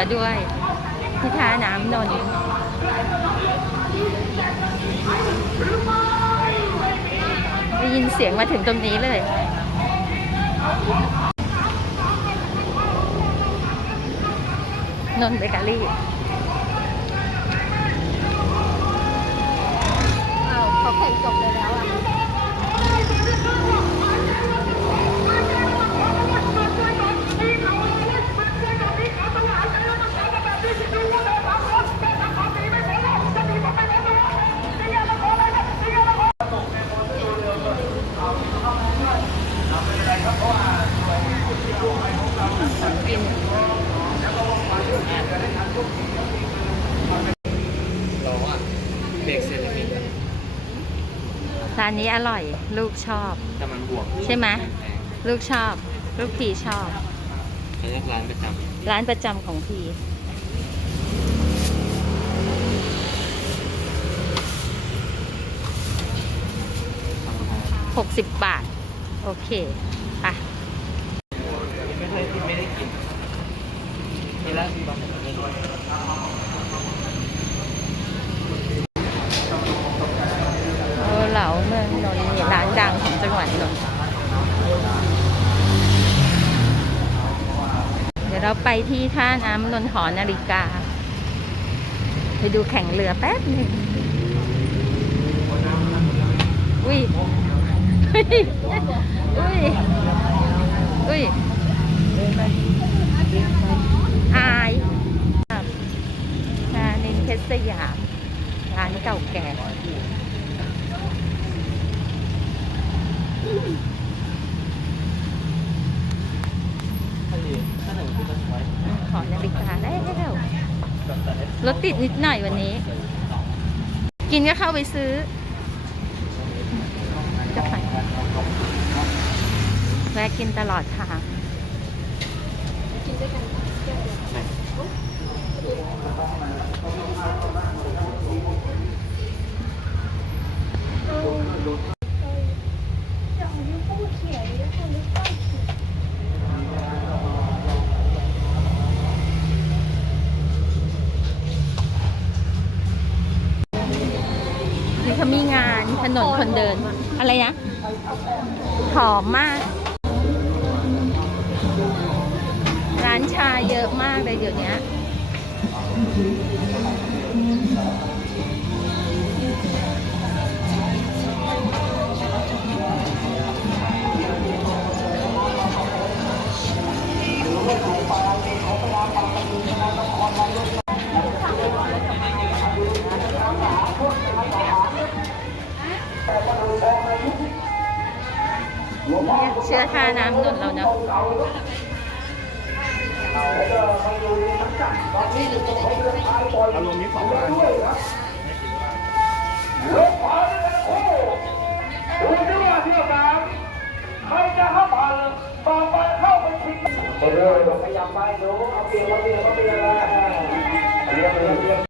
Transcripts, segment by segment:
อด้วยที่ท่าน้ำนนท์ได้ยินเสียงมาถึงตรงนี้เลยนนเบเกอรี่เขาแข่งจบไปแล้วอะ กิน ร้อนเบรกเซรามิกอะ ร้านนี้อร่อย ลูกชอบ แต่มันบวกใช่ไหมลูกชอบ ลูกพีชอบเขาเรียกร้านประจร้านประจำของพีหกสิบบาท โอเคไปำไม่เคยกินไม่ได้กินมีร้านมีบางอย่างไม่ด้วย เออเหลาเมืองนนท์นี่ร้านดังของ จังหวัดนนท์เดี๋ยวเราไปที่ท่าน้ำนนท์หอนาฬิกา ไปดูแข่งเรือแป๊บนึงอุ้ยอุ้ยอุ้ยอุ้ยอายนานินเพชรสยามร้านเก่าแก่ ถ้าดีถ้าหนึ่งคือต้องไว้ ขอนาฬิกาแล้ว รถติดนิดหน่อยวันนี้ กินก็เข้าไปซื้อจะไปแวะกินตลอดทางนี่เขามีานถนนคนเดิน อะไรนะ หอมมาก ร้านชาเยอะมากเลยเดี๋ยวนี้ เชื่อท่าน้ำนนท์เราเนาะอารมณ์นี้สองร้านไปเลยขยับไปดูเอาเปลี่ยนเอาเปลี่ยนเอาเปลี่ยน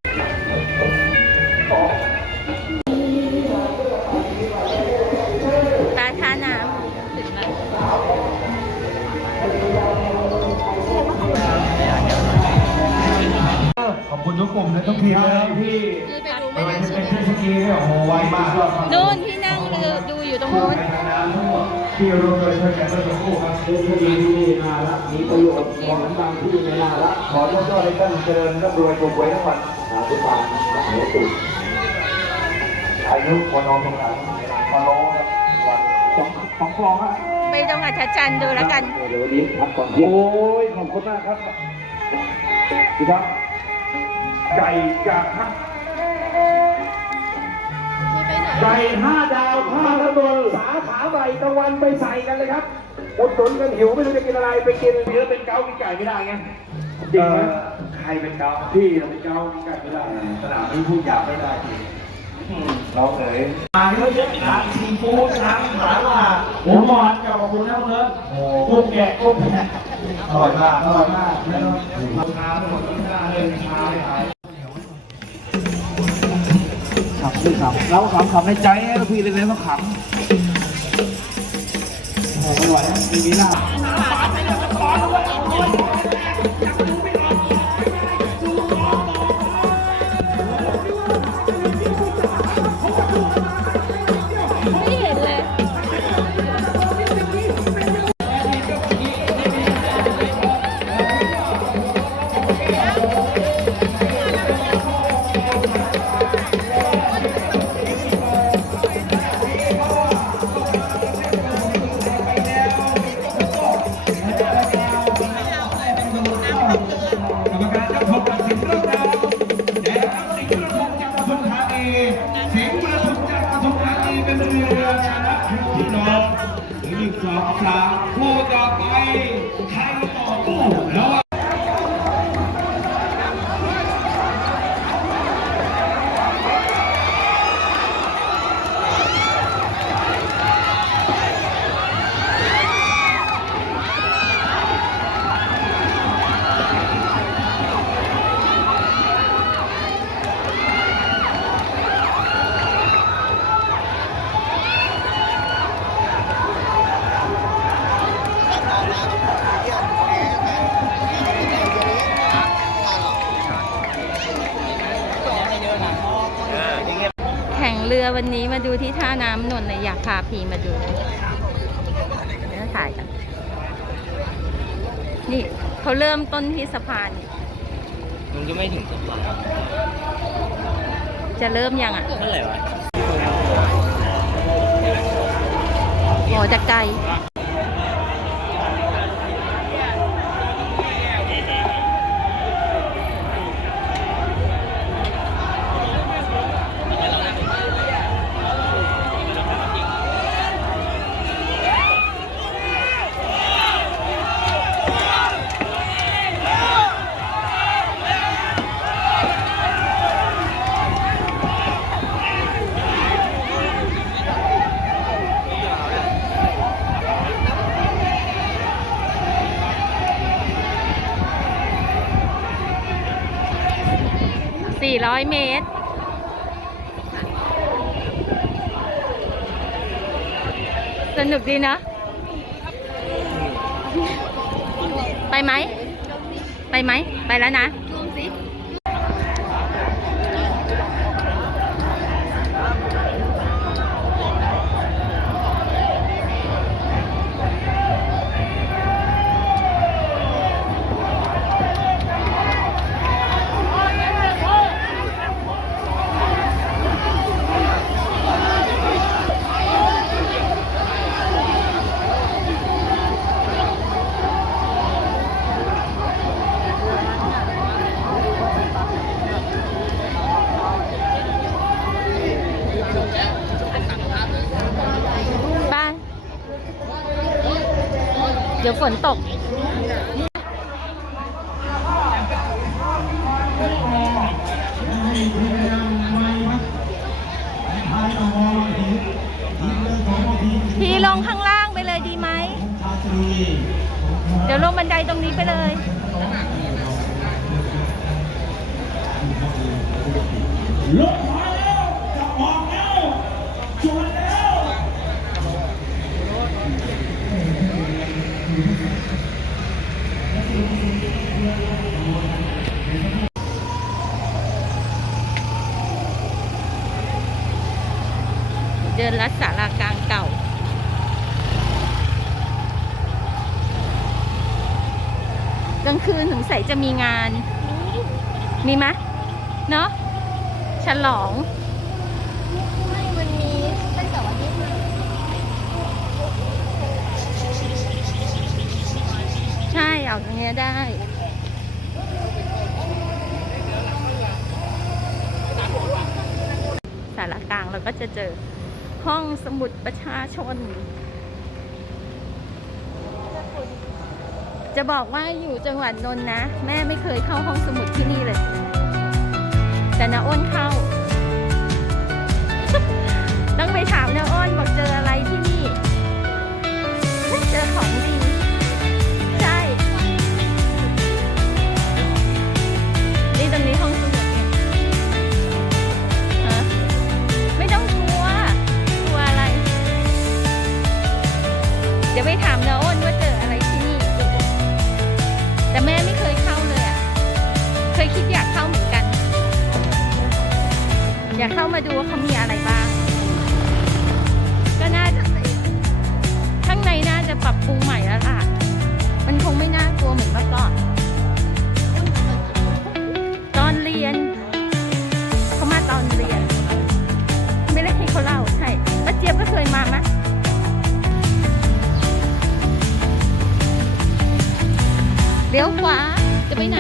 ขอบคุณทุกกลุ่มและทุกทีมนะครับที่ไม่ว่าจะเป็นเทศกีเนี่ยโอ้โหไวมากก็นู่นที่นั่งเรือดูอยู่ตรงนู้นในทางน้ำทั้งหมดที่รวมโดยช่วยกันเมื่อสักครู่ครับ เทศกีที่นี่น่ารักมีประโยชน์ของบางที่ไม่น่ารักขอยกย่อให้ท่านเจริญร่ำรวยถูกหวยทั้งวันหาทุกทางหาสุดอายุคนนอนตรงไหนมาโลครับสองสองฟองครับไปตรงอัศจรรย์ดูแล้วกัน เดี๋ยวดิ้นพักก่อนโอ้ย ขอบคุณมากครับพี่ครับ ไก่จากท่าไก่ห้าดาวท่าละนนสาขาใหม่ตะวันไปใส่กันเลยครับอุดหนุนกันหิวไม่รู้จะกินอะไรไปกินเยอะเป็นเกากินไก่ไม่ได้ไงจริงไหมใครเป็นเกาพี่เป็นเกากินไก่ไม่ได้สนามนี้พูดหยาบไม่ได้จริงเราเอ๋ยมาเยอะๆร้านซีฟู้ดร้านหมาล่าหัวหมอนกับขอบคุณนะเพื่อนกุ้งแกะกุ้งแกะอร่อยมากอร่อยมากแล้วราคาทั้งหมดที่ห้าเลยชาข คือขำเราขำขำในใจให้เราพี่เลยเลยว่าขำโอ้โหอร่อยนะมีหน้า eu vou fazer pra เรือวันนี้มาดูที่ท่าน้ำนนท์เลยอยากพาพีมาดูเนื้อถ่ายกันนี่เขาเริ่มต้นที่สะพาน มันก็ไม่ถึงสะพานจะเริ่มยังอะเท่าไหร่วะโอ้จะไกล 400 เมตร สนุกดีนะ ไปไหม ไปไหม ไปแล้วนะ บ้าน เดี๋ยวฝนตก พี่ลงข้างล่างไปเลยดีไหม เดี๋ยวลงบันไดตรงนี้ไปเลย เดินลัดสารากลางเก่า กลางคืนสงสัยจะมีงาน มีไหมเนาะฉลองไม่วันนี้เป็นเสาร์อาทิตย์ใช่เอาตรงนี้ได้สารกลางเราก็จะเจอ ห้องสมุดประชาชน จะบอกว่าอยู่จังหวัดนนท์นะ แม่ไม่เคยเข้าห้องสมุด เดี๋ยวไปถามนาอ้นว่าเจออะไรที่นี่ แต่แม่ไม่เคยเข้าเลยอะ เคยคิดอยากเข้าเหมือนกัน อยากเข้ามาดูว่าเขามีอะไรบ้าง ก็น่าจะข้างในน่าจะปรับปรุงใหม่แล้วล่ะ มันคงไม่น่ากลัวเหมือนเมื่อก่อน ขวา จะไปไหน